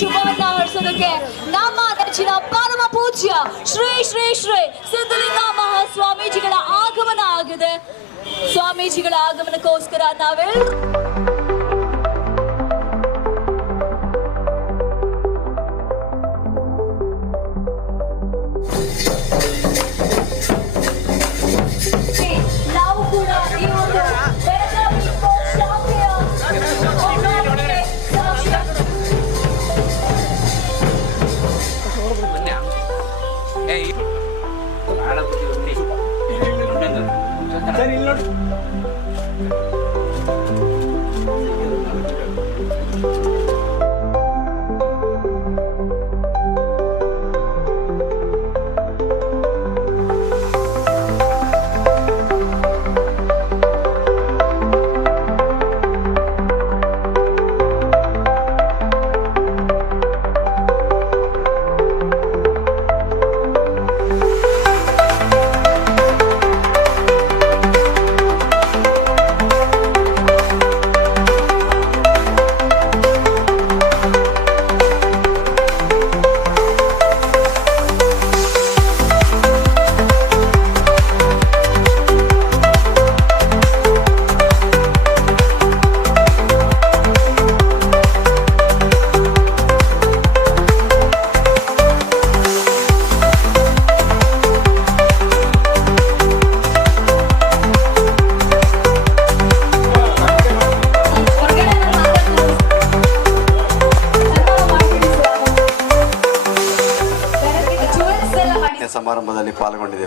ಶುಭವನ್ನ ಹರಿಸೋದಕ್ಕೆ ನಮ್ಮ ನೆಚ್ಚಿನ ಪರಮ ಪೂಜ್ಯ ಶ್ರೀ ಶ್ರೀ ಶ್ರೀ ಸಿದ್ಧಲಿಂಗ ಮಹಾಸ್ವಾಮೀಜಿಗಳ ಆಗಮನ ಆಗಿದೆ. ಸ್ವಾಮೀಜಿಗಳ ಆಗಮನಕ್ಕೋಸ್ಕರ ನಾವೆಲ್ಲರೂ ನಾವು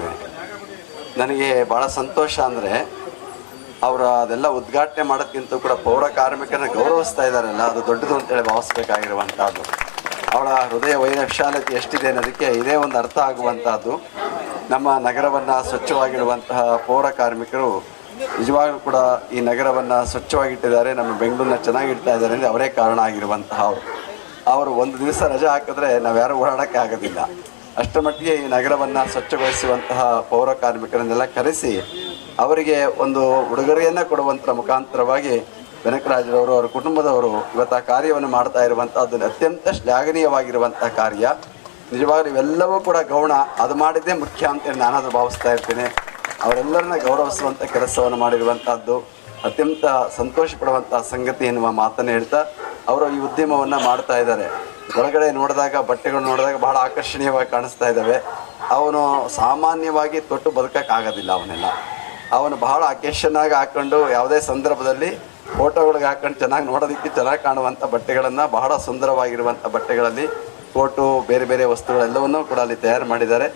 ಪಾಲ್ಗೊಂಡಿದ್ದೇವೆ ನನಗೆ ಭಾಳ ಸಂತೋಷ ಅಂದರೆ ಅವರು ಅದೆಲ್ಲ ಉದ್ಘಾಟನೆ ಮಾಡೋಕ್ಕಿಂತ ಕೂಡ ಪೌರ ಕಾರ್ಮಿಕರನ್ನ ಗೌರವಿಸ್ತಾ ಇದ್ದಾರಲ್ಲ, ಅದು ದೊಡ್ಡದು ಅಂತೇಳಿ ಭಾವಿಸ್ಬೇಕಾಗಿರುವಂಥದ್ದು. ಅವಳ ಹೃದಯ ವೈಶಾಲತೆ ಎಷ್ಟಿದೆ ಅನ್ನೋದಕ್ಕೆ ಇದೇ ಒಂದು ಅರ್ಥ ಆಗುವಂಥದ್ದು. ನಮ್ಮ ನಗರವನ್ನು ಸ್ವಚ್ಛವಾಗಿಡುವಂತಹ ಪೌರ ಕಾರ್ಮಿಕರು ನಿಜವಾಗ್ಲೂ ಕೂಡ ಈ ನಗರವನ್ನು ಸ್ವಚ್ಛವಾಗಿಟ್ಟಿದ್ದಾರೆ, ನಮ್ಮ ಬೆಂಗಳೂರನ್ನ ಚೆನ್ನಾಗಿಡ್ತಾ ಇದ್ದಾರೆ ಅಂದರೆ ಅವರೇ ಕಾರಣ ಆಗಿರುವಂತಹ ಅವರು. ಅವರು ಒಂದು ದಿವಸ ರಜೆ ಹಾಕಿದ್ರೆ ನಾವು ಯಾರು ಓಡಾಡೋಕ್ಕೆ ಆಗೋದಿಲ್ಲ ಅಷ್ಟರ ಮಟ್ಟಿಗೆ ಈ ನಗರವನ್ನು ಸ್ವಚ್ಛಗೊಳಿಸುವಂತಹ ಪೌರ ಕಾರ್ಮಿಕರನ್ನೆಲ್ಲ ಕರೆಸಿ ಅವರಿಗೆ ಒಂದು ಉಡುಗೊರೆಯನ್ನು ಕೊಡುವಂಥ ಮುಖಾಂತರವಾಗಿ ವೆನಕರಾಜರವರು ಅವರ ಕುಟುಂಬದವರು ಇವತ್ತು ಆ ಕಾರ್ಯವನ್ನು ಮಾಡ್ತಾ ಇರುವಂಥದ್ದು ಅತ್ಯಂತ ಶ್ಲಾಘನೀಯವಾಗಿರುವಂಥ ಕಾರ್ಯ. ನಿಜವಾಗ್ಲೂ ಇವೆಲ್ಲವೂ ಕೂಡ ಗೌಣ. ಅದು ಮಾಡಿದ್ದೇ ಮುಖ್ಯ ಅಂತೇಳಿ ನಾನಾದರೂ ಭಾವಿಸ್ತಾ ಇರ್ತೀನಿ. ಅವರೆಲ್ಲರನ್ನ ಗೌರವಿಸುವಂಥ ಕೆಲಸವನ್ನು ಮಾಡಿರುವಂಥದ್ದು ಅತ್ಯಂತ ಸಂತೋಷ ಪಡುವಂಥ ಸಂಗತಿ ಎನ್ನುವ ಮಾತನ್ನು ಹೇಳ್ತಾ ಅವರು ಈ ಉದ್ಯಮವನ್ನು ಮಾಡ್ತಾ ಇದ್ದಾರೆ. ಒಳಗಡೆ ನೋಡಿದಾಗ, ಬಟ್ಟೆಗಳು ನೋಡಿದಾಗ ಬಹಳ ಆಕರ್ಷಣೀಯವಾಗಿ ಕಾಣಿಸ್ತಾ ಇದ್ದಾವೆ. ಅವನು ಸಾಮಾನ್ಯವಾಗಿ ತೊಟ್ಟು ಬದುಕಕ್ಕಾಗೋದಿಲ್ಲ ಅವನೆಲ್ಲ. ಅವನು ಬಹಳ ಅಕೇಶನ್ ಆಗಿ ಹಾಕೊಂಡು ಯಾವುದೇ ಸಂದರ್ಭದಲ್ಲಿ ಫೋಟೋಗಳಿಗೆ ಹಾಕೊಂಡು ಚೆನ್ನಾಗಿ ನೋಡೋದಕ್ಕೆ ಚೆನ್ನಾಗಿ ಕಾಣುವಂಥ ಬಟ್ಟೆಗಳನ್ನು, ಬಹಳ ಸುಂದರವಾಗಿರುವಂಥ ಬಟ್ಟೆಗಳಲ್ಲಿ ಕೋಟು ಬೇರೆ ಬೇರೆ ವಸ್ತುಗಳೆಲ್ಲವನ್ನೂ ಕೂಡ ಅಲ್ಲಿ ತಯಾರು ಮಾಡಿದ್ದಾರೆ.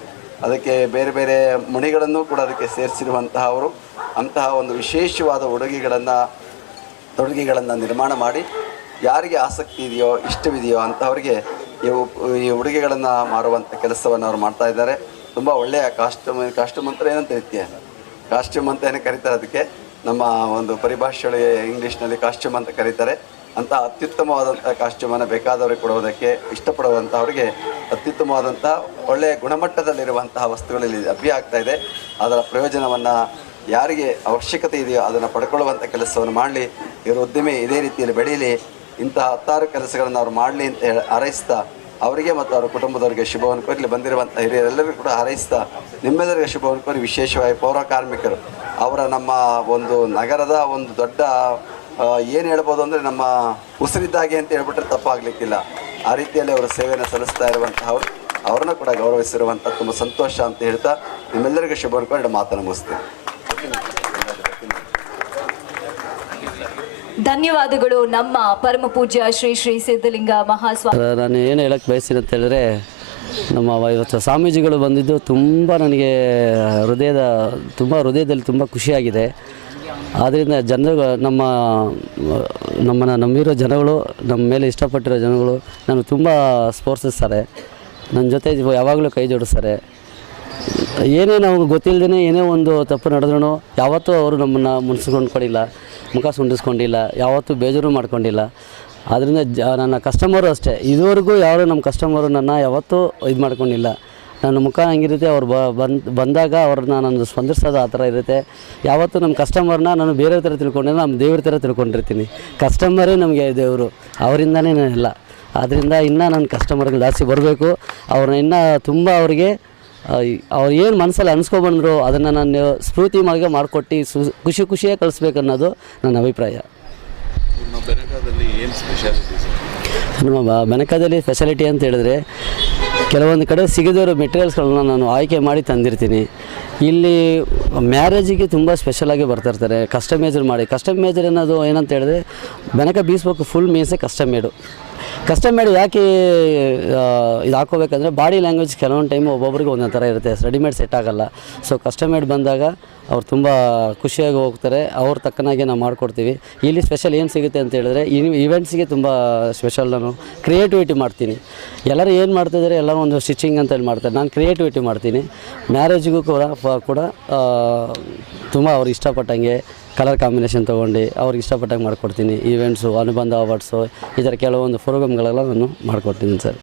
ಅದಕ್ಕೆ ಬೇರೆ ಬೇರೆ ಮಣಿಗಳನ್ನು ಕೂಡ ಅದಕ್ಕೆ ಸೇರಿಸಿರುವಂತಹ ಅವರು ಅಂತಹ ಒಂದು ವಿಶೇಷವಾದ ಉಡುಗೆಗಳನ್ನು, ತೊಡುಗೆಗಳನ್ನು ನಿರ್ಮಾಣ ಮಾಡಿ ಯಾರಿಗೆ ಆಸಕ್ತಿ ಇದೆಯೋ, ಇಷ್ಟವಿದೆಯೋ ಅಂಥವ್ರಿಗೆ ಇವು ಈ ಉಡುಗೆಗಳನ್ನು ಮಾರುವಂಥ ಕೆಲಸವನ್ನು ಅವ್ರು ಮಾಡ್ತಾ ಇದ್ದಾರೆ. ತುಂಬ ಒಳ್ಳೆಯ ಕಾಸ್ಟ್ಯೂಮ್ ಕಾಸ್ಟ್ಯೂಮ್ ಅಂತ ಏನಂತ ರೀತಿಯ ಕಾಸ್ಟ್ಯೂಮ್ ಅಂತ ಏನು ಕರೀತಾರೆ ಅದಕ್ಕೆ. ನಮ್ಮ ಒಂದು ಪರಿಭಾಷೆಯೊಳಗೆ ಇಂಗ್ಲೀಷ್ನಲ್ಲಿ ಕಾಸ್ಟ್ಯೂಮ್ ಅಂತ ಕರೀತಾರೆ. ಅಂತ ಅತ್ಯುತ್ತಮವಾದಂಥ ಕಾಸ್ಟ್ಯೂಮನ್ನು ಬೇಕಾದವ್ರಿಗೆ ಕೊಡುವುದಕ್ಕೆ ಇಷ್ಟಪಡುವಂಥವ್ರಿಗೆ ಅತ್ಯುತ್ತಮವಾದಂಥ ಒಳ್ಳೆಯ ಗುಣಮಟ್ಟದಲ್ಲಿರುವಂತಹ ವಸ್ತುಗಳಲ್ಲಿ ಲಭ್ಯ ಆಗ್ತಾ ಇದೆ. ಅದರ ಪ್ರಯೋಜನವನ್ನು ಯಾರಿಗೆ ಅವಶ್ಯಕತೆ ಇದೆಯೋ ಅದನ್ನು ಪಡ್ಕೊಳ್ಳುವಂಥ ಕೆಲಸವನ್ನು ಮಾಡಲಿ. ಇವರು ಉದ್ದಿಮೆ ಇದೇ ರೀತಿಯಲ್ಲಿ ಬೆಳೀಲಿ ಇಂತಹ ಹತ್ತಾರು ಕೆಲಸಗಳನ್ನು ಅವರು ಮಾಡಲಿ ಅಂತ ಹೇಳಿ ಹಾರೈಸ್ತಾ ಅವರಿಗೆ ಮತ್ತು ಅವರ ಕುಟುಂಬದವರಿಗೆ ಶುಭವನ್ನು ಕೋರಿ ಬಂದಿರುವಂಥ ಹಿರಿಯರೆಲ್ಲರಿಗೂ ಕೂಡ ಹಾರೈಸ್ತಾ ನಿಮ್ಮೆಲ್ಲರಿಗೆ ಶುಭವನ್ನು ಕೋರಿ ವಿಶೇಷವಾಗಿ ಪೌರ ಕಾರ್ಮಿಕರು. ಅವರ ನಮ್ಮ ಒಂದು ನಗರದ ಒಂದು ದೊಡ್ಡ ಏನು ಹೇಳ್ಬೋದು ಅಂದರೆ ನಮ್ಮ ಉಸಿರಿದ್ದಾಗೆ ಅಂತ ಹೇಳ್ಬಿಟ್ರೆ ತಪ್ಪಾಗಲಿಕ್ಕಿಲ್ಲ. ಆ ರೀತಿಯಲ್ಲಿ ಅವರು ಸೇವೆಯನ್ನು ಸಲ್ಲಿಸ್ತಾ ಇರುವಂತಹವರು. ಅವ್ರನ್ನ ಕೂಡ ಗೌರವಿಸಿರುವಂಥ ತುಂಬ ಸಂತೋಷ ಅಂತ ಹೇಳ್ತಾ ನಿಮ್ಮೆಲ್ಲರಿಗೂ ಶುಭ ಕೋರಿ ಮಾತನ್ನು ಮುಗಿಸ್ತೀನಿ. ಧನ್ಯವಾದಗಳು ನಮ್ಮ ಪರಮ ಪೂಜ್ಯ ಶ್ರೀ ಶ್ರೀ ಸಿದ್ಧಲಿಂಗ ಮಹಾಸ್ವಾಮಿ. ನಾನು ಏನು ಹೇಳಕ್ಕೆ ಬಯಸ್ತೀನಿ ಅಂತ ಹೇಳಿದ್ರೆ, ನಮ್ಮ ಇವತ್ತು ಸ್ವಾಮೀಜಿಗಳು ಬಂದಿದ್ದು ತುಂಬ ನನಗೆ ಹೃದಯದ, ತುಂಬ ಹೃದಯದಲ್ಲಿ ತುಂಬ ಖುಷಿಯಾಗಿದೆ. ಆದ್ದರಿಂದ ಜನರು, ನಮ್ಮ, ನಮ್ಮನ್ನು ನಂಬಿರೋ ಜನಗಳು, ನಮ್ಮ ಮೇಲೆ ಇಷ್ಟಪಟ್ಟಿರೋ ಜನಗಳು ನಾನು ತುಂಬ ಸ್ಪೋರ್ಟ್ಸಿಸ್ತಾರೆ ನನ್ನ ಜೊತೆ ಯಾವಾಗಲೂ ಕೈ ಜೋಡಿಸ್ತಾರೆ. ಏನೇ ನಮಗೆ ಗೊತ್ತಿಲ್ಲದೇ ಏನೇ ಒಂದು ತಪ್ಪು ನಡೆದ್ರೂ ಯಾವತ್ತೂ ಅವರು ನಮ್ಮನ್ನು ಮುನಿಸ್ಕೊಂಡು ಕೊಡಿಲ್ಲ. ಮುಖ ಸುಂಡಿಸ್ಕೊಂಡಿಲ್ಲ ಯಾವತ್ತೂ ಬೇಜಾರು ಮಾಡ್ಕೊಂಡಿಲ್ಲ. ಆದ್ದರಿಂದ ಜ, ನನ್ನ ಕಸ್ಟಮರು ಅಷ್ಟೇ. ಇದುವರೆಗೂ ಯಾರು ನಮ್ಮ ಕಸ್ಟಮರು ನನ್ನ ಯಾವತ್ತೂ ಇದು ಮಾಡ್ಕೊಂಡಿಲ್ಲ. ನನ್ನ ಮುಖ ಹಂಗಿರುತ್ತೆ, ಅವ್ರು ಬಂದಾಗ ಅವ್ರನ್ನ ನಾನು ಸ್ಪಂದಿಸೋದು ಆ ಥರ ಇರುತ್ತೆ. ಯಾವತ್ತೂ ನಮ್ಮ ಕಸ್ಟಮರ್ನ ನಾನು ಬೇರೆ ಥರ ತಿಳ್ಕೊಂಡಿಲ್ಲ, ನಮ್ಮ ದೇವ್ರ ಥರ ತಿಳ್ಕೊಂಡಿರ್ತೀನಿ. ಕಸ್ಟಮರೇ ನಮಗೆ ದೇವರು, ಅವರಿಂದನೇ ಇಲ್ಲ. ಆದ್ದರಿಂದ ಇನ್ನೂ ನನ್ನ ಕಸ್ಟಮರ್ಗಳು ಜಾಸ್ತಿ ಬರಬೇಕು. ಅವ್ರನ್ನ ಇನ್ನೂ ತುಂಬ ಅವರಿಗೆ ಅವ್ರು ಏನು ಮನಸ್ಸಲ್ಲಿ ಅನ್ಸ್ಕೊಬಂದ್ರು ಅದನ್ನು ನಾನು ಸ್ಫೂರ್ತಿ ಮಾರ್ಗ ಮಾಡಿಕೊಟ್ಟು ಸು ಖುಷಿ ಖುಷಿಯೇ ಕಳಿಸ್ಬೇಕು ಅನ್ನೋದು ನನ್ನ ಅಭಿಪ್ರಾಯ ನಿಮ್ಮ ಬೆನಕದಲ್ಲಿ ಫೆಸಿಲಿಟಿ ಅಂತ ಹೇಳಿದ್ರೆ ಕೆಲವೊಂದು ಕಡೆ ಸಿಗದಿರೋ ಮೆಟೀರಿಯಲ್ಸ್ಗಳನ್ನ ನಾನು ಆಯ್ಕೆ ಮಾಡಿ ತಂದಿರ್ತೀನಿ ಇಲ್ಲಿ ಮ್ಯಾರೇಜಿಗೆ ತುಂಬ ಸ್ಪೆಷಲಾಗಿ ಬರ್ತಿರ್ತಾರೆ ಕಸ್ಟಮೈಸರ್ ಮಾಡಿ ಕಸ್ಟಮೈಸರ್ ಅನ್ನೋದು ಏನಂತ ಹೇಳಿದ್ರೆ ಬೆನಕ ಬೀಸ್ಬೇಕು ಫುಲ್ ಮೀನ್ಸೇ ಕಸ್ಟಮೇಡು ಕಸ್ಟಮೇಡ್ ಯಾಕೆ ಇದು ಹಾಕೋಬೇಕಂದ್ರೆ ಬಾಡಿ ಲ್ಯಾಂಗ್ವೇಜ್ ಕೆಲವೊಂದು ಟೈಮು ಒಬ್ಬೊಬ್ರಿಗೆ ಒಂದೊಂದು ಥರ ಇರುತ್ತೆ. ರೆಡಿಮೇಡ್ ಸೆಟ್ ಆಗಲ್ಲ. ಸೊ ಕಸ್ಟಮೇಡ್ ಬಂದಾಗ ಅವ್ರು ತುಂಬ ಖುಷಿಯಾಗಿ ಹೋಗ್ತಾರೆ. ಅವ್ರ ತಕ್ಕನಾಗೆ ನಾವು ಮಾಡಿಕೊಡ್ತೀವಿ. ಇಲ್ಲಿ ಸ್ಪೆಷಲ್ ಏನು ಸಿಗುತ್ತೆ ಅಂತ ಹೇಳಿದ್ರೆ ಇವೆಂಟ್ಸಿಗೆ ತುಂಬ ಸ್ಪೆಷಲ್ ನಾನು ಕ್ರಿಯೇಟಿವಿಟಿ ಮಾಡ್ತೀನಿ. ಎಲ್ಲರೂ ಏನು ಮಾಡ್ತಿದ್ದಾರೆ ಎಲ್ಲರೂ ಒಂದು ಸ್ಟಿಚಿಂಗ್ ಅಂತ ಹೇಳಿ ಮಾಡ್ತಾರೆ. ನಾನು ಕ್ರಿಯೇಟಿವಿಟಿ ಮಾಡ್ತೀನಿ. ಮ್ಯಾರೇಜಿಗೂ ಕೂಡ ಕೂಡ ತುಂಬ ಅವ್ರು ಇಷ್ಟಪಟ್ಟಂಗೆ ಕಲರ್ ಕಾಂಬಿನೇಷನ್ ತೊಗೊಂಡು ಅವ್ರಿಗೆ ಇಷ್ಟಪಟ್ಟಂಗೆ ಮಾಡಿಕೊಡ್ತೀನಿ ಈವೆಂಟ್ಸು ಅನುಬಂಧ ಅವಾರ್ಡ್ಸು ಈ ಥರ ಕೆಲವೊಂದು ಪ್ರೋಗ್ರಾಮ್ಗಳೆಲ್ಲ ನಾನು ಮಾಡಿಕೊಡ್ತೀನಿ ಸರ್.